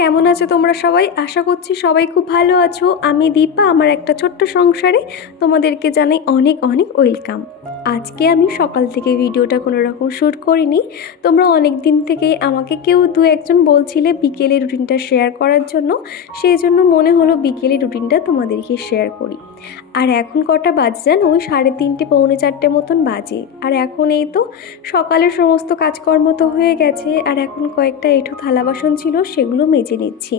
কেমন আছো তোমরা সবাই? আশা করছি সবাই খুব ভালো আছো। আমি দীপা, আমার একটা ছোট্ট সংসারে তোমাদেরকে জানাই অনেক অনেক ওয়েলকাম। আজকে আমি সকাল থেকে ভিডিওটা কোনো রকম শ্যুট করিনি। তোমরা অনেক দিন থেকেই আমাকে কেউ দু একজন বলছিলে বিকেলের রুটিনটা শেয়ার করার জন্য, সেই জন্য মনে হলো বিকেলের রুটিনটা তোমাদেরকে শেয়ার করি। আর এখন কটা বাজে জানো? ওই 3:30 পৌনে 4টে মতন বাজে। আর এখন এই তো সকালের সমস্ত কাজকর্ম তো হয়ে গেছে, আর এখন কয়েকটা এঁঠো থালা বাসন ছিল সেগুলো মেজে নিচ্ছি।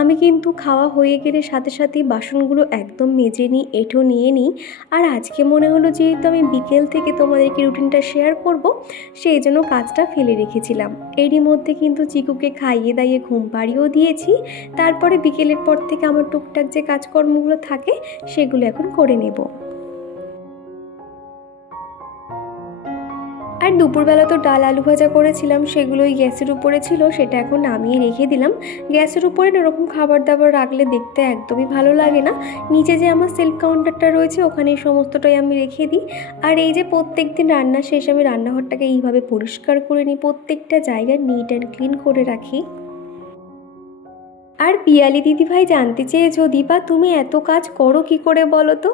আমি কিন্তু খাওয়া হয়ে গেলে সাথে সাথেই বাসনগুলো একদম মেজে নিই, এঁঠো নিয়ে নিই। আর আজকে মনে হলো যেহেতু আমি বিকেল থেকে তোমাদেরকে রুটিনটা শেয়ার করব, সেই জন্য কাজটা ফেলে রেখেছিলাম। এরই মধ্যে কিন্তু চিকুকে খাইয়ে দাইয়ে ঘুম পাড়িয়েও দিয়েছি। তারপরে বিকেলের পর থেকে আমার টুকটাক যে কাজকর্মগুলো থাকে সেগুলো এখন করে নেব। আর দুপুরবেলা তো ডাল আলু ভাজা করেছিলাম, সেগুলোই গ্যাসের উপরে ছিল, সেটা এখন নামিয়ে রেখে দিলাম। গ্যাসের উপরে এরকম খাবার দাবার রাখলে দেখতে একদমই ভালো লাগে না। নিচে যে আমার সেলফ কাউন্টারটা রয়েছে ওখানে সমস্তটাই আমি রেখে দিই। আর এই যে প্রত্যেক দিন রান্না শেষে আমি রান্নাঘরটাকে এইভাবে পরিষ্কার করে নিই, প্রত্যেকটা জায়গা নিট অ্যান্ড ক্লিন করে রাখি। আর পিয়ালি দিদিভাই জানতে চেয়েছো, দীপা তুমি এত কাজ করো কি করে বলো তো?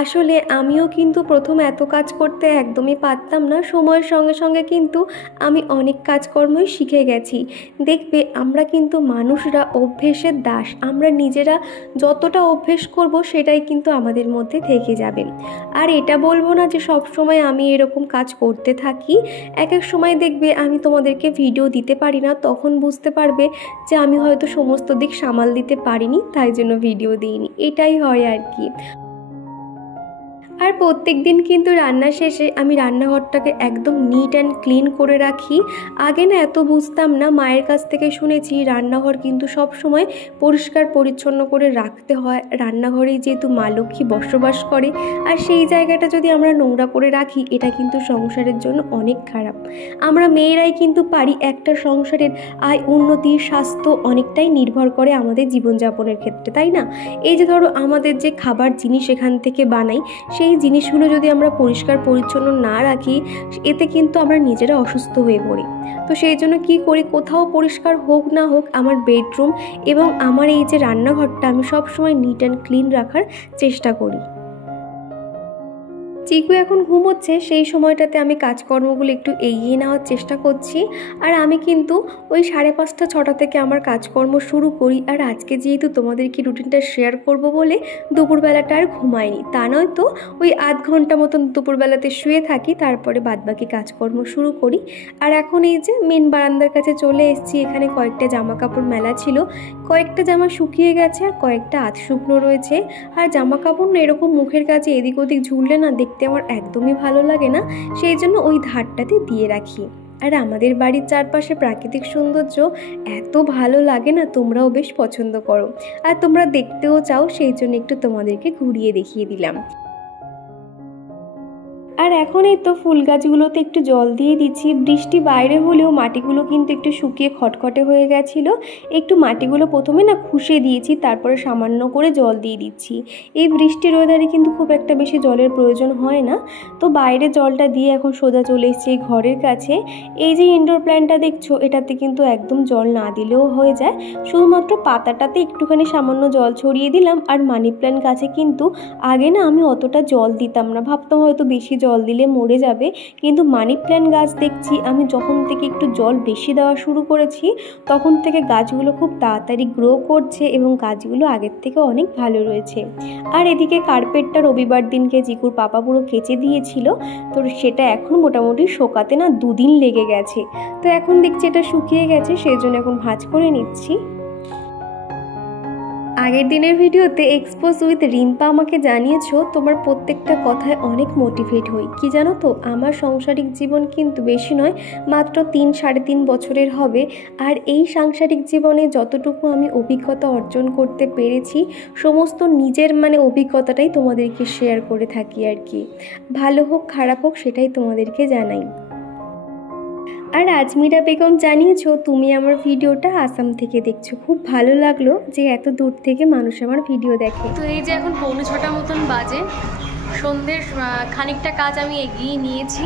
আসলে আমিও কিন্তু প্রথম এত কাজ করতে একদমই পারতাম না। সময়ের সঙ্গে সঙ্গে কিন্তু আমি অনেক কাজকর্মই শিখে গেছি। দেখবে আমরা কিন্তু মানুষরা অভ্যেসের দাস। আমরা নিজেরা যতটা অভ্যেস করব সেটাই কিন্তু আমাদের মধ্যে থেকে যাবে। আর এটা বলবো না যে সব সময় আমি এরকম কাজ করতে থাকি। এক এক সময় দেখবে আমি তোমাদেরকে ভিডিও দিতে পারি না, তখন বুঝতে পারবে যে আমি হয়তো সমস্ত দিক সামাল দিতে পারিনি, তাই জন্য ভিডিও দিইনি। এটাই হয় আর কি। আর প্রত্যেক দিন কিন্তু রান্না শেষে আমি রান্নাঘরটাকে একদম নিট অ্যান্ড ক্লিন করে রাখি। আগে না এত বুঝতাম না, মায়ের কাছ থেকে শুনেছি রান্নাঘর কিন্তু সব সময় পরিষ্কার পরিচ্ছন্ন করে রাখতে হয়। রান্নাঘরেই যেহেতু মা লক্ষ্মী বসবাস করে, আর সেই জায়গাটা যদি আমরা নোংরা করে রাখি এটা কিন্তু সংসারের জন্য অনেক খারাপ। আমরা মেয়েরাই কিন্তু পারি, একটা সংসারের আয় উন্নতি স্বাস্থ্য অনেকটাই নির্ভর করে আমাদের জীবনযাপনের ক্ষেত্রে, তাই না? এই যে ধরো আমাদের যে খাবার জিনিস এখান থেকে বানাই, সেই জিনিসগুলো যদি আমরা পরিষ্কার পরিচ্ছন্ন না রাখি এতে কিন্তু আমরা নিজেরা অসুস্থ হয়ে পড়ি। তো সেই জন্য কি করি, কোথাও পরিষ্কার হোক না হোক আমার বেডরুম এবং আমার এই যে রান্নাঘরটা আমি সবসময় নিট অ্যান্ড ক্লিন রাখার চেষ্টা করি। চিকু এখন ঘুমোচ্ছে, সেই সময়টাতে আমি কাজকর্মগুলো একটু এগিয়ে নেওয়ার চেষ্টা করছি। আর আমি কিন্তু ওই 5:30 6টা থেকে আমার কাজকর্ম শুরু করি। আর আজকে যেহেতু তোমাদেরকে রুটিনটা শেয়ার করব বলে দুপুরবেলাটা আর ঘুমাইনি, তা নয় তো ওই আধ ঘন্টা মতন দুপুরবেলাতে শুয়ে থাকি, তারপরে বাদবাকি কাজকর্ম শুরু করি। আর এখন এই যে মেন বারান্দার কাছে চলে এসেছি। এখানে কয়েকটা জামা কাপড় মেলা ছিল, কয়েকটা জামা শুকিয়ে গেছে আর কয়েকটা আধ শুকনো রয়েছে। আর জামা কাপড় না এরকম মুখের কাছে এদিক ওদিক ঝুললে না দেখতে আমার একদমই ভালো লাগে না, সেই জন্য ওই ধারটাতে দিয়ে রাখি। আর আমাদের বাড়ির চারপাশে প্রাকৃতিক সৌন্দর্য এত ভালো লাগে না, তোমরাও বেশ পছন্দ করো আর তোমরা দেখতেও চাও, সেই জন্য একটু তোমাদেরকে ঘুরিয়ে দেখিয়ে দিলাম। আর এখন এই তো ফুল গাছগুলোতে একটু জল দিয়ে দিচ্ছি। বৃষ্টি বাইরে হলেও মাটিগুলো কিন্তু একটু শুকিয়ে খটখটে হয়ে গেছিলো। একটু মাটিগুলো প্রথমে না খুশে দিয়েছি, তারপরে সামান্য করে জল দিয়ে দিচ্ছি। এই বৃষ্টির ওয়েদারে কিন্তু খুব একটা বেশি জলের প্রয়োজন হয় না। তো বাইরে জলটা দিয়ে এখন সোজা চলে এসেছি এই ঘরের কাছে। এই যে ইনডোর প্ল্যান্টটা দেখছো, এটাতে কিন্তু একদম জল না দিলেও হয়ে যায়, শুধুমাত্র পাতাটাতে একটুখানি সামান্য জল ছড়িয়ে দিলাম। আর মানি প্ল্যান্ট গাছে কিন্তু আগে না আমি অতটা জল দিতাম না, ভাবতাম হয়তো বেশি জল দিলে মরে যাবে, কিন্তু মানি প্ল্যান্ট গাছ দেখছি আমি যখন থেকে একটু জল বেশি দেওয়া শুরু করেছি তখন থেকে গাছগুলো খুব তাড়াতাড়ি গ্রো করছে এবং গাছগুলো আগের থেকে অনেক ভালো রয়েছে। আর এদিকে কার্পেটটা রবিবার দিনকে জিকুর পাপা পুরো কেচে দিয়েছিল, তো সেটা এখন মোটামুটি শোকাতে না 2 দিন লেগে গেছে। তো এখন দেখছি এটা শুকিয়ে গেছে, সেই জন্য এখন ভাঁজ করে নিচ্ছি। আগের দিনের ভিডিওতে এক্সপোজ উইথ রিম্পা আমাকে জানিয়েছো তোমার প্রত্যেকটা কথায় অনেক মোটিভেট হই। কি জানো তো, আমার সাংসারিক জীবন কিন্তু বেশি নয়, মাত্র 3-3.5 বছরের হবে। আর এই সাংসারিক জীবনে যতটুকু আমি অভিজ্ঞতা অর্জন করতে পেরেছি সমস্ত নিজের অভিজ্ঞতাটাই তোমাদেরকে শেয়ার করে থাকি আর কি। ভালো হোক খারাপ হোক সেটাই তোমাদেরকে জানাই। আর আজমিরা বেগম জানিয়েছো তুমি আমার ভিডিওটা আসাম থেকে দেখছো, খুব ভালো লাগলো যে এত দূর থেকে মানুষ আমার ভিডিও দেখে। তো এই যে এখন 6:45 মতন বাজে, সন্ধ্যের খানিকটা কাজ আমি এগিয়ে নিয়েছি।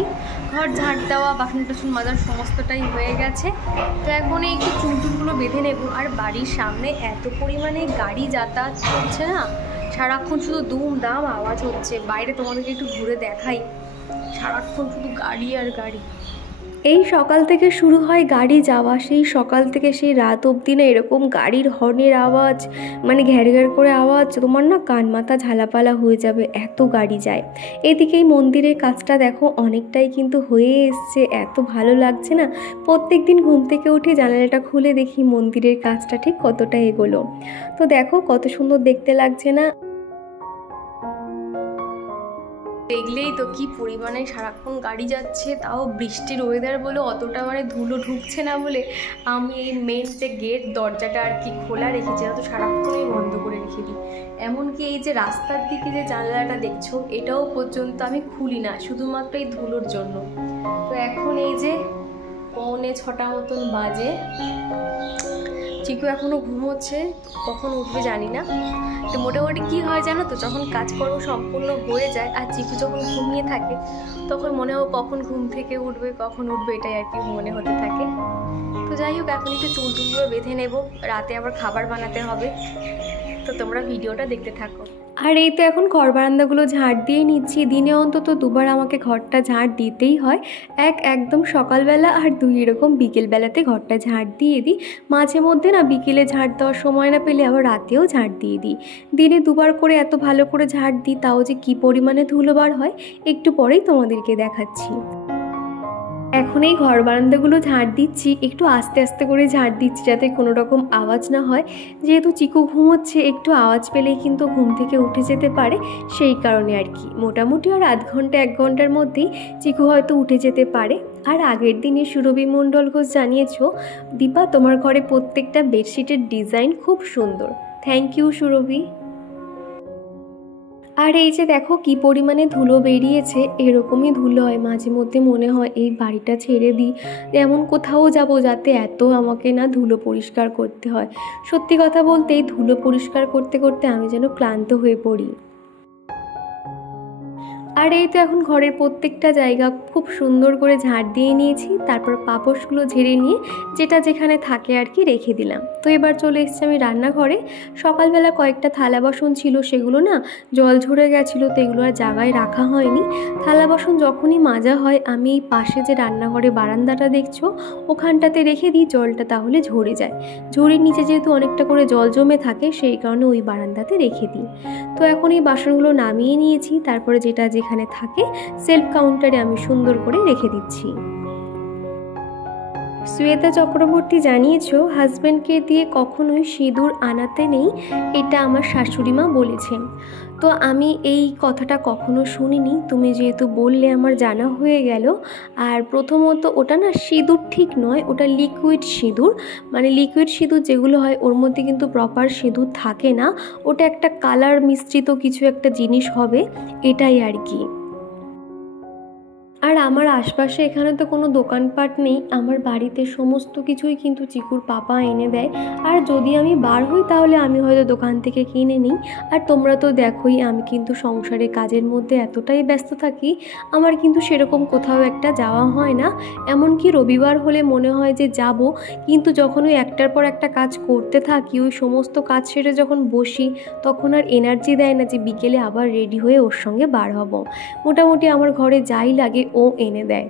ঘর ঝাড় দেওয়া, বাসন টাসন মাজার সমস্তটাই হয়ে গেছে। তো এখন একটু চুলটুলগুলো বেঁধে নেব। আর বাড়ির সামনে এত পরিমাণে গাড়ি যাতায়াত করছে না, সারাক্ষণ শুধু দুম দাম আওয়াজ হচ্ছে। বাইরে তোমাদেরকে একটু ঘুরে দেখাই, সারাক্ষণ শুধু গাড়ি আর গাড়ি। এই সকাল থেকে শুরু হয় গাড়ি যাওয়া, সেই সকাল থেকে সেই রাত অবধি না এরকম গাড়ির হর্নের আওয়াজ, মানে ঘ্যার ঘ্যার করে আওয়াজ, তোমার না কান মাথা ঝালাপালা হয়ে যাবে, এত গাড়ি যায়। এদিকে এই মন্দিরের কাজটা দেখো অনেকটাই কিন্তু হয়ে এসছে, এত ভালো লাগছে না। প্রত্যেক দিন ঘুম থেকে উঠে জানালাটা খুলে দেখি মন্দিরের কাজটা ঠিক কতটা এগোলো। তো দেখো কত সুন্দর দেখতে লাগছে না। দেখলেই তো কি পরিমাণে সারাক্ষণ গাড়ি যাচ্ছে, তাও বৃষ্টির ওয়েদার বলে অতটা মানে ধুলো ঢুকছে না বলে আমি এই মেন যে গেট দরজাটা আর কি খোলা রেখেছি, তো সারাক্ষণই বন্ধ করে রেখে দিই। এমনকি এই যে রাস্তার দিকে যে জানলাটা দেখছো এটাও পর্যন্ত আমি খুলি না, শুধুমাত্র এই ধুলোর জন্য। তো এখন এই যে 6:45 মতন বাজে, চিকু এখনও ঘুমোচ্ছে, কখন উঠবে জানি না। তো মোটামুটি কী হয় জানো তো, যখন কাজকর্ম সম্পূর্ণ হয়ে যায় আর চিকু যখন ঘুমিয়ে থাকে তখন মনে হয় কখন ঘুম থেকে উঠবে, কখন উঠবে, এটাই আর কি মনে হতে থাকে। তো যাই হোক, এখন একটু চুলটুলগুলো বেঁধে নেব, রাতে আবার খাবার বানাতে হবে। তো তোমরা ভিডিওটা দেখতে থাকো। আর এই তো এখন ঘর বারান্দাগুলো ঝাড় দিয়ে নিচ্ছি। দিনে অন্তত 2বার আমাকে ঘরটা ঝাড় দিতেই হয়, একদম সকালবেলা আর 2 এরকম বিকেলবেলাতে ঘরটা ঝাড় দিয়ে দিই। মাঝে মধ্যে না বিকেলে ঝাড় দেওয়ার সময় না পেলে আবার রাতেও ঝাড় দিয়ে দিই। দিনে 2বার করে এত ভালো করে ঝাড় দিই, তাও যে কী পরিমাণে ধুলো বার হয় একটু পরেই তোমাদেরকে দেখাচ্ছি। এখন এই ঘর বারান্দাগুলো ঝাড় দিচ্ছি, একটু আস্তে আস্তে করে ঝাড় দিচ্ছি যাতে কোনো রকম আওয়াজ না হয়। যেহেতু চিকু ঘুমোচ্ছে, একটু আওয়াজ পেলেই কিন্তু ঘুম থেকে উঠে যেতে পারে, সেই কারণে আর কি। মোটামুটি আর আধ ঘন্টা 1 ঘন্টার মধ্যেই চিকু হয়তো উঠে যেতে পারে। আর আগের দিনে সুরভি মণ্ডল ঘোষ জানিয়েছো, দীপা তোমার ঘরে প্রত্যেকটা বেডশিটের ডিজাইন খুব সুন্দর। থ্যাংক ইউ সুরভি। আর এই যে দেখো কি পরিমাণে ধুলো বেরিয়েছে, এরকমই ধুলো হয় মাঝে মধ্যে মনে হয় এই বাড়িটা ছেড়ে দিই, এমন কোথাও যাব যাতে এত আমাকে না ধুলো পরিষ্কার করতে হয়। সত্যি কথা বলতে এই ধুলো পরিষ্কার করতে করতে আমি যেন ক্লান্ত হয়ে পড়ি। আর এই তো এখন ঘরের প্রত্যেকটা জায়গা খুব সুন্দর করে ঝাড় দিয়ে নিয়েছি, তারপর পাপোশগুলো ঝেড়ে নিয়ে যেটা যেখানে থাকে আর কি রেখে দিলাম। তো এবার চলে এসেছি আমি রান্নাঘরে। সকালবেলা কয়েকটা থালা বাসন ছিল, সেগুলো না জল ঝরে গেছিলো, তো এগুলো আর জায়গায় রাখা হয়নি। থালা বাসন যখনই মাজা হয় আমি এই পাশে যে রান্নাঘরে বারান্দাটা দেখছো ওখানটাতে রেখে দিই, জলটা তাহলে ঝরে যায়। ঝুড়ির নিচে যেহেতু অনেকটা করে জল জমে থাকে সেই কারণে ওই বারান্দাতে রেখে দিই। তো এখন এই বাসনগুলো নামিয়ে নিয়েছি, তারপরে যেটা যেখানে থাকে সেলফ কাউন্টারে আমি সুন্দর করে রেখে দিচ্ছি। শ্বেতা চক্রবর্তী জানিয়েছো, হাজব্যান্ডকে দিয়ে কখনোই সিঁদুর আনাতে নেই, এটা আমার শাশুড়ি মা বলেছেন। তো আমি এই কথাটা কখনো শুনিনি, তুমি যেহেতু বললে আমার জানা হয়ে গেল। আর প্রথমত ওটা না সিঁদুর ঠিক নয়, ওটা লিকুইড সিঁদুর, মানে লিকুইড সিঁদুর যেগুলো হয় ওর মধ্যে কিন্তু প্রপার সিঁদুর থাকে না, ওটা একটা কালার মিশ্রিত কিছু একটা জিনিস হবে, এটাই আর কি। আর আমার আশপাশে এখানে তো কোনো দোকানপাট নেই, আমার বাড়িতে সমস্ত কিছুই কিন্তু চিকুর পাপা এনে দেয়। আর যদি আমি বার হই তাহলে আমি হয়তো দোকান থেকে কিনে নিই। আর তোমরা তো দেখোই আমি কিন্তু সংসারে কাজের মধ্যে এতটাই ব্যস্ত থাকি, আমার কিন্তু সেরকম কোথাও একটা যাওয়া হয় না। এমনকি রবিবার হলে মনে হয় যে যাব, কিন্তু যখন ওই একটার পর একটা কাজ করতে থাকি, ওই সমস্ত কাজ সেরে যখন বসি তখন আর এনার্জি দেয় না যে বিকেলে আবার রেডি হয়ে ওর সঙ্গে বার হব। মোটামুটি আমার ঘরে যাই লাগে ও এনে দেয়।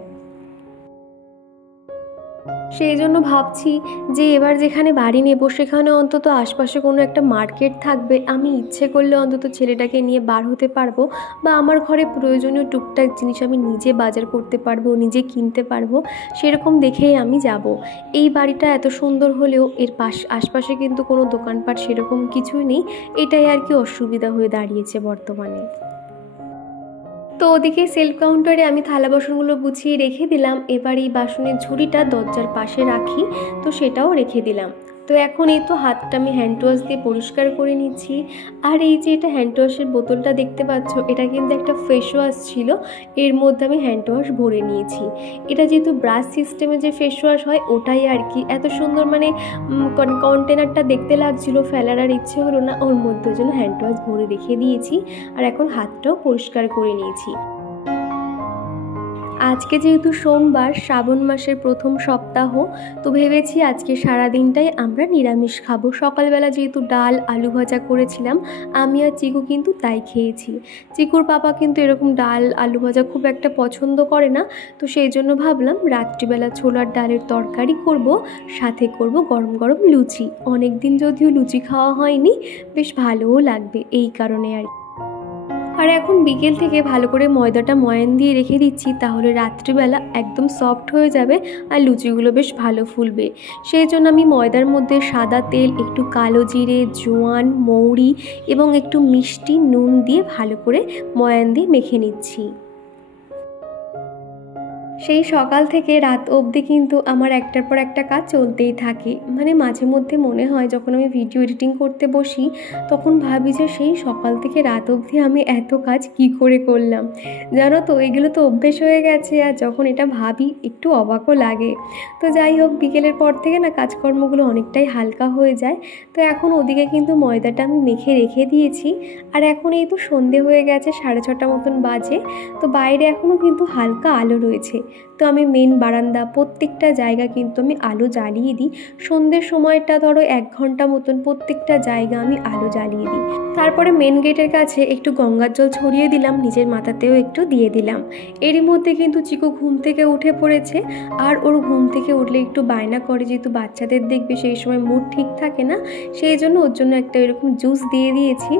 সেই জন্য ভাবছি যে এবার যেখানে বাড়ি নেব সেখানে অন্তত আশপাশে কোনো একটা মার্কেট থাকবে, আমি ইচ্ছে করলে অন্তত ছেলেটাকে নিয়ে বার হতে পারবো, বা আমার ঘরে প্রয়োজনীয় টুকটাক জিনিস আমি নিজে বাজার করতে পারবো, নিজে কিনতে পারবো, সেরকম দেখেই আমি যাব। এই বাড়িটা এত সুন্দর হলেও এর আশপাশে কিন্তু কোনো দোকানপাট সেরকম কিছুই নেই, এটাই আর কি অসুবিধা হয়ে দাঁড়িয়েছে বর্তমানে। তো ওদিকে সেলফ কাউন্টারে আমি থালা বাসনগুলো গুছিয়ে রেখে দিলাম। এবার এই বাসনের ঝুড়িটা দরজার পাশে রাখি, তো সেটাও রেখে দিলাম। তো এখন এই তো হাতটা আমি হ্যান্ড ওয়াশ দিয়ে পরিষ্কার করে নিচ্ছি। আর এই যে এটা হ্যান্ড ওয়াশের বোতলটা দেখতে পাচ্ছ, এটা কিন্তু একটা ফেস ওয়াশ ছিল, এর মধ্যে আমি হ্যান্ড ওয়াশ ভরে নিয়েছি। এটা যেহেতু ব্রাশ সিস্টেমে যে ফেস ওয়াশ হয় ওটাই আর কি। এত সুন্দর মানে কন্টেনারটা দেখতে লাগছিল, ফেলার আর ইচ্ছে হলো না, ওর মধ্যে জন্য হ্যান্ড ওয়াশ ভরে রেখে দিয়েছি। আর এখন হাতটাও পরিষ্কার করে নিয়েছি। আজকে যেহেতু সোমবার, শ্রাবণ মাসের প্রথম সপ্তাহ, তো ভেবেছি আজকে সারাদিনটাই আমরা নিরামিষ খাবো। সকালবেলা যেহেতু ডাল আলু ভাজা করেছিলাম, আমি আর চিকু কিন্তু তাই খেয়েছি। চিকুর পাপা কিন্তু এরকম ডাল আলু ভাজা খুব একটা পছন্দ করে না, তো সেই জন্য ভাবলাম রাত্রিবেলা ছোলার ডালের তরকারি করব, সাথে করব গরম গরম লুচি। অনেক দিন যদিও লুচি খাওয়া হয়নি, বেশ ভালোও লাগবে এই কারণে আর। আর এখন বিকেল থেকে ভালো করে ময়দাটা ময়ান দিয়ে রেখে দিচ্ছি, তাহলে রাত্রিবেলা একদম সফট হয়ে যাবে আর লুচিগুলো বেশ ভালো ফুলবে। সেই জন্য আমি ময়দার মধ্যে সাদা তেল, একটু কালো জিরে, জোয়ান, মৌরি এবং একটু মিষ্টি নুন দিয়ে ভালো করে ময়ান দিয়ে মেখে নিচ্ছি। সেই সকাল থেকে রাত অবধি কিন্তু আমার একটার পর একটা কাজ চলতেই থাকে। মানে মাঝে মধ্যে মনে হয় যখন আমি ভিডিও এডিটিং করতে বসি, তখন ভাবি যে সেই সকাল থেকে রাত অবধি আমি এত কাজ কি করে করলাম। জানো তো, এগুলো তো অভ্যেস হয়ে গেছে, আর যখন এটা ভাবি একটু অবাকও লাগে। তো যাই হোক, বিকেলের পর থেকে না কাজকর্মগুলো অনেকটাই হালকা হয়ে যায়। তো এখন ওদিকে কিন্তু ময়দাটা আমি মেখে রেখে দিয়েছি। আর এখন এই তো সন্ধে হয়ে গেছে, 6:30 মতন বাজে। তো বাইরে এখনও কিন্তু হালকা আলো রয়েছে। তো আমি মেন বারান্দা প্রত্যেকটা জায়গা কিন্তু আমি আলো জ্বালিয়ে দিই। সন্ধ্যের সময়টা ধরো 1 ঘন্টা মতন প্রত্যেকটা জায়গা আমি আলো জ্বালিয়ে দিই। তারপরে মেন গেটের কাছে একটু গঙ্গার জল ছড়িয়ে দিলাম, নিজের মাথাতেও একটু দিয়ে দিলাম। এরই মধ্যে কিন্তু চিকু ঘুম থেকে উঠে পড়েছে। আর ওর ঘুম থেকে উঠলে একটু বায়না করে, যেহেতু বাচ্চাদের দেখবে সেই সময় মুড ঠিক থাকে না, সেই জন্য ওর জন্য একটা এরকম জুস দিয়ে দিয়েছি।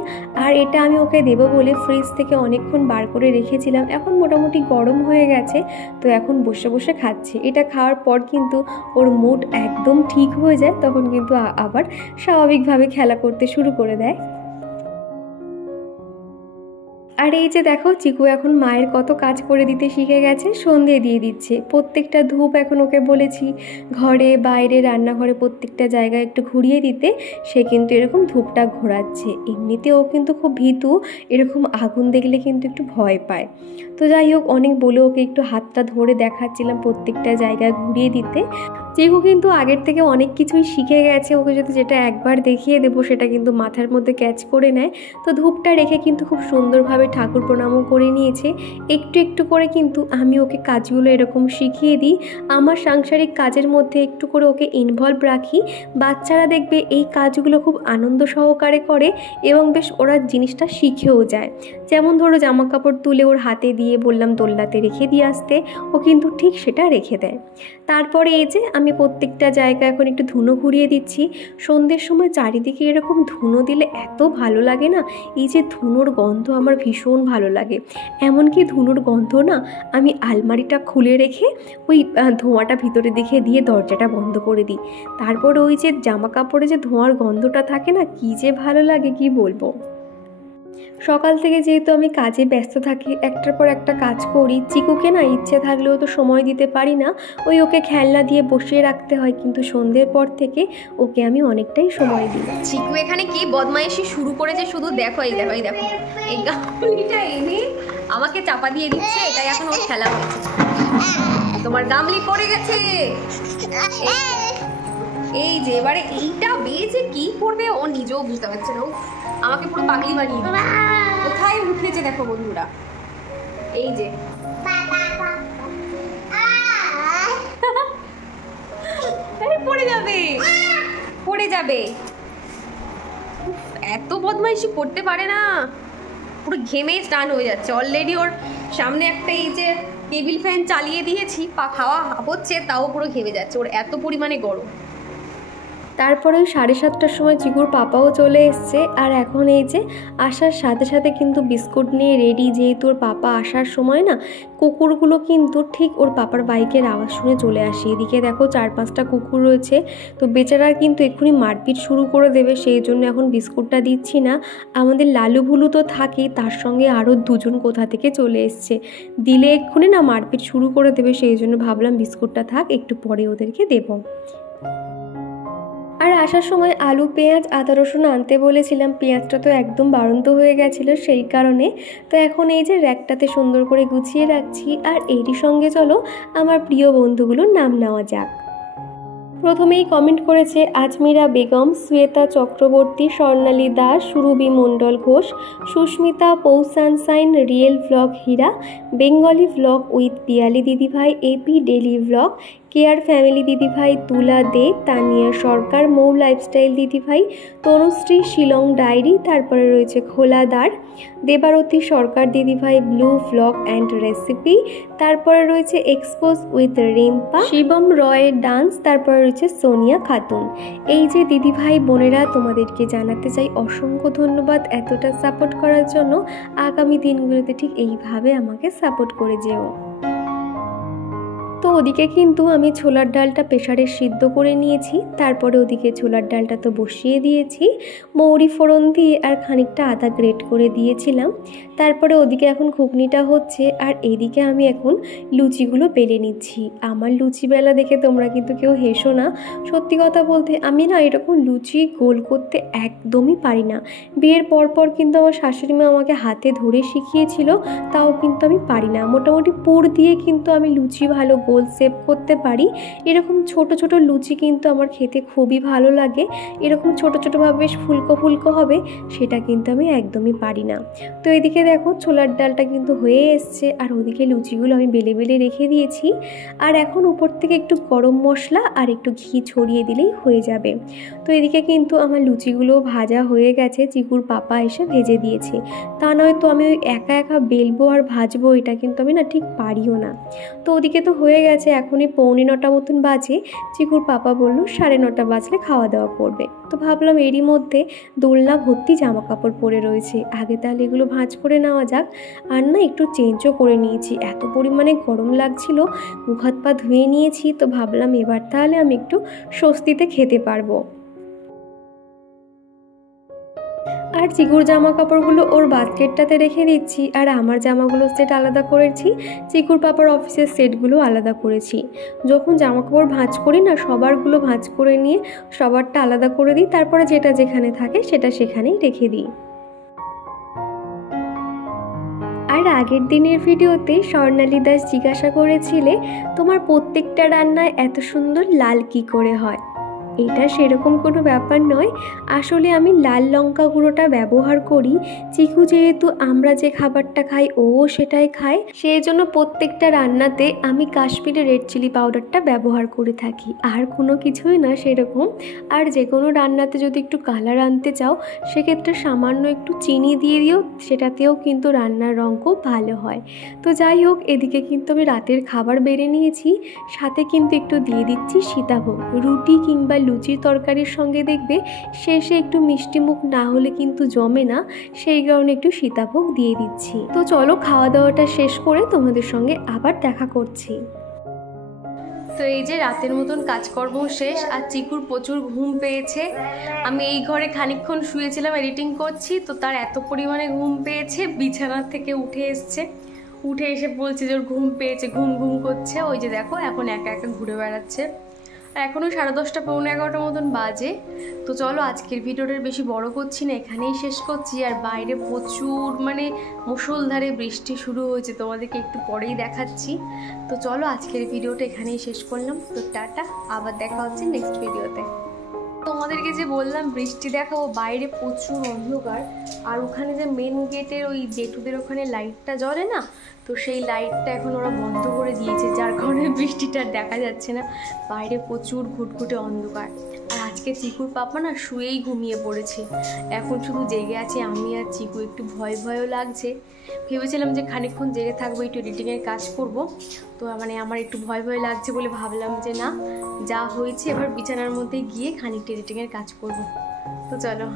আর এটা আমি ওকে দেবো বলে ফ্রিজ থেকে অনেকক্ষণ বার করে রেখেছিলাম, এখন মোটামুটি গরম হয়ে গেছে। তো এখন বসে বসে খাচ্ছে। এটা খাওয়ার পর কিন্তু ওর মুড একদম ঠিক হয়ে যায়, তখন কিন্তু আবার স্বাভাবিকভাবে খেলা করতে শুরু করে দেয়। আর এই যে দেখো, চিকু এখন মায়ের কত কাজ করে দিতে শিখে গেছে, সন্ধে দিয়ে দিচ্ছে। প্রত্যেকটা ধূপ এখন ওকে বলেছি ঘরে বাইরে রান্নাঘরে প্রত্যেকটা জায়গায় একটু ঘুরিয়ে দিতে, সে কিন্তু এরকম ধূপটা ঘোরাচ্ছে। এমনিতে ও কিন্তু খুব ভীতু, এরকম আগুন দেখলে কিন্তু একটু ভয় পায়। তো যাই হোক, অনেক বলে ওকে একটু হাতটা ধরে দেখাচ্ছিলাম প্রত্যেকটা জায়গায় ঘুরিয়ে দিতে। চিকু কিন্তু আগের থেকে অনেক কিছুই শিখে গেছে, ওকে যদি যেটা একবার দেখিয়ে দেবো সেটা কিন্তু মাথার মধ্যে ক্যাচ করে নেয়। তো ধূপটা রেখে কিন্তু খুব সুন্দরভাবে ঠাকুর প্রণামও করে নিয়েছে। একটু একটু করে কিন্তু আমি ওকে কাজগুলো এরকম শিখিয়ে দিই। আমার সাংসারিক কাজের মধ্যে একটু করে ওকে ইনভলভ রাখি। বাচ্চারা দেখবে এই কাজগুলো খুব আনন্দ সহকারে করে এবং বেশ ওরা জিনিসটা শিখেও যায়। যেমন ধরো জামা কাপড় তুলে ওর হাতে দিয়ে বললাম দোলনাতে রেখে দিয়ে আসতে, ও কিন্তু ঠিক সেটা রেখে দেয়। তারপরে এই যে আমি প্রত্যেকটা জায়গায় এখন একটু ধুনো ঘুরিয়ে দিচ্ছি। সন্ধ্যের সময় চারিদিকে এরকম ধুনো দিলে এত ভালো লাগে না, এই যে ধুনোর গন্ধ আমার ভীষণ ভালো লাগে। এমনকি ধুনোর গন্ধ না আমি আলমারিটা খুলে রেখে ওই ধোঁয়াটা ভিতরে দিকে দিয়ে দরজাটা বন্ধ করে দিই। তারপর ওই যে জামা কাপড়ে যে ধোঁয়ার গন্ধটা থাকে না, কী যে ভালো লাগে কি বলবো। সকাল থেকে যেহেতু আমি কাজে ব্যস্ত থাকি, একটার পর একটা কাজ করি, চিকুকে না ইচ্ছে থাকলেও তো সময় দিতে পারি না, ওই ওকে খেলনা দিয়ে বসিয়ে রাখতে হয়। কিন্তু সন্ধ্যের পর থেকে ওকে আমি অনেকটাই সময় দিই। চিকু এখানে কি বদমাইশি শুরু করেছে শুধু দেখো, এই দেখো, এই দেখো, এই গামলিটা এনে আমাকে চাপা দিয়ে দিচ্ছে, এটাই এখন ওর খেলা হয়েছে। তোমার গামলি পড়ে গেছে, এই যে এবারে এইটা বেজে কি করবে ও নিজেও বুঝতে পারছে না, আমাকে পুরো পাগলি বানিয়ে দিচ্ছে। কোথায় উঠেছে দেখো বন্ধুরা, এই যে পড়ে যাবে, পড়ে যাবে। এত বদমাইশি করতে পারে না, পুরো ঘেমে স্নান হয়ে যাচ্ছে। অলরেডি ওর সামনে একটা এই যে টেবিল ফ্যান চালিয়ে দিয়েছি, হাওয়া হচ্ছে তাও পুরো ঘেমে যাচ্ছে, ওর এত পরিমাণে গরম। তারপরে ওই 7:30টার সময় চিকুর পাপাও চলে এসছে। আর এখন এই যে আসার সাথে সাথে কিন্তু বিস্কুট নিয়ে রেডি। যেহেতু ওর পাপা আসার সময় না কুকুরগুলো কিন্তু ঠিক ওর পাপার বাইকের আওয়াজ শুনে চলে আসে। এদিকে দেখো 4-5টা কুকুর রয়েছে, তো বেচারা কিন্তু এক্ষুনি মারপিট শুরু করে দেবে, সেই জন্য এখন বিস্কুটটা দিচ্ছি না। আমাদের লালু ভুলু তো থাকেই, তার সঙ্গে আরও 2জন কোথা থেকে চলে এসছে, দিলে এক্ষুনি না মারপিট শুরু করে দেবে, সেই জন্য ভাবলাম বিস্কুটটা থাক, একটু পরে ওদেরকে দেবো। আর আসার সময় আলু, পেঁয়াজ, আদা, রসুন আনতে বলেছিলাম, পেঁয়াজটা তো একদম বাড়ন্ত হয়ে গেছিলো সেই কারণে। তো এখন এই যে র্যাকটাতে সুন্দর করে গুছিয়ে রাখছি। আর এরই সঙ্গে চলো আমার প্রিয় বন্ধুগুলোর নাম নেওয়া যাক। প্রথমেই কমেন্ট করেছে আজমিরা বেগম, শ্বেতা চক্রবর্তী, স্বর্ণালী দাস, সুরভি মণ্ডল ঘোষ, সুস্মিতা, পৌসানসাইন, real vlog Hira, Bengali vlog with Piyali Didibhai, AP daily vlog, care family Didibhai, Tula they, Tania Sarkar, Mou lifestyle দিদিভাই, তনুশ্রী, শিলং ডায়েরি, তারপরে রয়েছে খোলাদার, দেবারতী সরকার দিদিভাই, ব্লু ভ্লগ অ্যান্ড রেসিপি, তারপরে রয়েছে expose with Rimpa, Shivam Roy dance, তারপরে রয়েছে সোনিয়া খাতুন। এই যে দিদিভাই বোনেরা, তোমাদেরকে জানাতে চাই অসংখ্য ধন্যবাদ এতটা সাপোর্ট করার জন্য। আগামী দিনগুলোতে ঠিক এইভাবে আমাকে সাপোর্ট করে যেও। তো ওদিকে কিন্তু আমি ছোলার ডালটা প্রেসারে সিদ্ধ করে নিয়েছি, তারপরে ওদিকে ছোলার ডালটা তো বসিয়ে দিয়েছি, মৌরি ফোড়ন দিয়ে আর খানিকটা আদা গ্রেট করে দিয়েছিলাম। তারপরে ওদিকে এখন ঘুগনিটা হচ্ছে, আর এইদিকে আমি এখন লুচিগুলো বেলে নিচ্ছি। আমার লুচি বেলা দেখে তোমরা কিন্তু কেউ হেসো না, সত্যি কথা বলতে আমি না এরকম লুচি গোল করতে একদমই পারি না। বিয়ের পর কিন্তু আমার শাশুড়ি মা আমাকে হাতে ধরে শিখিয়েছিল, তাও কিন্তু আমি পারি না। মোটামুটি পুর দিয়ে কিন্তু আমি লুচি ভালো গোল শেপ করতে পারি। এরকম ছোট ছোট লুচি কিন্তু আমার খেতে খুবই ভালো লাগে। এরকম ছোট ছোটোভাবে বেশ ফুলকো ফুলকো হবে, সেটা কিন্তু আমি একদমই পারি না। তো এদিকে দেখো ছোলার ডালটা কিন্তু হয়ে এসছে, আর ওদিকে লুচিগুলো আমি বেলে বেলে রেখে দিয়েছি। আর এখন উপর থেকে একটু গরম মশলা আর একটু ঘি ছড়িয়ে দিলেই হয়ে যাবে। তো এদিকে কিন্তু আমার লুচিগুলো ভাজা হয়ে গেছে, চিকুর পাপা এসে ভেজে দিয়েছে। তা নয় তো আমি ওই একা একা বেলবো আর ভাজবো, এটা কিন্তু আমি না ঠিক পারিও না। তো ওদিকে তো হয়ে গেছে, এখনই 8:45 মতন বাজে। চিকুর পাপা বলল 9:30 বাজলে খাওয়া দাওয়া করবে। তো ভাবলাম এরই মধ্যে দোলনা ভর্তি জামা কাপড় পরে রয়েছে, আগে তাহলে এগুলো ভাঁজ করে নেওয়া যাক। আর না একটু চেঞ্জও করে নিয়েছি, এত পরিমাণে গরম লাগছিল, মুখ হাত পা ধুয়ে নিয়েছি। তো ভাবলাম এবার তাহলে আমি একটু স্বস্তিতে খেতে পারবো। আর চিকুর জামা কাপড়গুলো ওর বাস্কেটটাতে রেখে দিচ্ছি, আর আমার জামাগুলো সেট আলাদা করেছি, চিকুর পাপার অফিসের সেটগুলো আলাদা করেছি। যখন জামা কাপড় ভাঁজ করি না, সবারগুলো ভাঁজ করে নিয়ে সবারটা আলাদা করে দিই, তারপরে যেটা যেখানে থাকে সেটা সেখানেই রেখে দিই। আর আগের দিনের ভিডিওতে স্বর্ণালী দাস জিজ্ঞাসা করেছিলে তোমার প্রত্যেকটা রান্নায় এত সুন্দর লাল কী করে হয়। এটা সেরকম কোনো ব্যাপার নয়, আসলে আমি লাল লঙ্কা গুঁড়োটা ব্যবহার করি। চিকু যেহেতু আমরা যে খাবারটা খাই ও সেটাই খায়, সেই জন্য প্রত্যেকটা রান্নাতে আমি কাশ্মীরি রেড চিলি পাউডারটা ব্যবহার করে থাকি, আর কোনো কিছুই না সেরকম। আর যে কোনো রান্নাতে যদি একটু কালার আনতে চাও, সেক্ষেত্রে সামান্য একটু চিনি দিয়ে দিও, সেটাতেও কিন্তু রান্নার রঙ খুব ভালো হয়। তো যাই হোক, এদিকে কিন্তু আমি রাতের খাবার বেড়ে নিয়েছি, সাথে কিন্তু একটু দিয়ে দিচ্ছি সীতাভোগ। রুটি কিংবা লুচির তরকারির সঙ্গে দেখবে শেষে একটু মিষ্টি মুখ না হলে কিন্তু জমে না, সেই কারণে একটু সীতাভোগ দিয়ে দিচ্ছি। তো চলো খাওয়া দাওয়াটা শেষ করে তোমাদের সঙ্গে আবার দেখা করছি। তো এই যে রাতের মতন কাজকর্ম শেষ, আর চিকুর প্রচুর ঘুম পেয়েছে। আমি এই ঘরে খানিকক্ষণ শুয়েছিলাম, এডিটিং করছি, তো তার এত পরিমাণে ঘুম পেয়েছে, বিছানার থেকে উঠে এসছে, উঠে এসে বলছে যে ওর ঘুম পেয়েছে, ঘুম ঘুম করছে। ওই যে দেখো এখন একা একা ঘুরে বেড়াচ্ছে। এখনও 10:30 পৌনে 11টার মতন বাজে। তো চলো আজকের ভিডিওটার বেশি বড় করছি না, এখানেই শেষ করছি। আর বাইরে প্রচুর মুষলধারে বৃষ্টি শুরু হয়েছে, তোমাদেরকে একটু পরেই দেখাচ্ছি। তো চলো আজকের ভিডিওটা এখানেই শেষ করলাম। তো টাটা, আবার দেখা হচ্ছে নেক্সট ভিডিওতে। তোমাদেরকে যে বললাম বৃষ্টি দেখাবো, বাইরে প্রচুর অন্ধকার, আর ওখানে যে মেন গেটের ওই জেঠুদের ওখানে লাইটটা জ্বলে না, তো সেই লাইটটা এখন ওরা বন্ধ করে দিয়েছে, যার কারণে বৃষ্টিটা দেখা যাচ্ছে না। বাইরে প্রচুর ঘুটঘুটে অন্ধকার। আর আজকে চিকুর পাপা না শুয়েই ঘুমিয়ে পড়েছে, এখন শুধু জেগে আছে আমি আর চিকু। একটু ভয় ভয়ও লাগছে, ভেবেছিলাম যে খানিকক্ষণ জেগে থাকবো, একটু এডিটিংয়ের কাজ করব। তো আমার একটু ভয় ভয় লাগছে বলে ভাবলাম যে না, যা হয়েছে এবার বিছানার মধ্যে গিয়ে খানিকটা এডিটিংয়ের কাজ করব। তো চলো।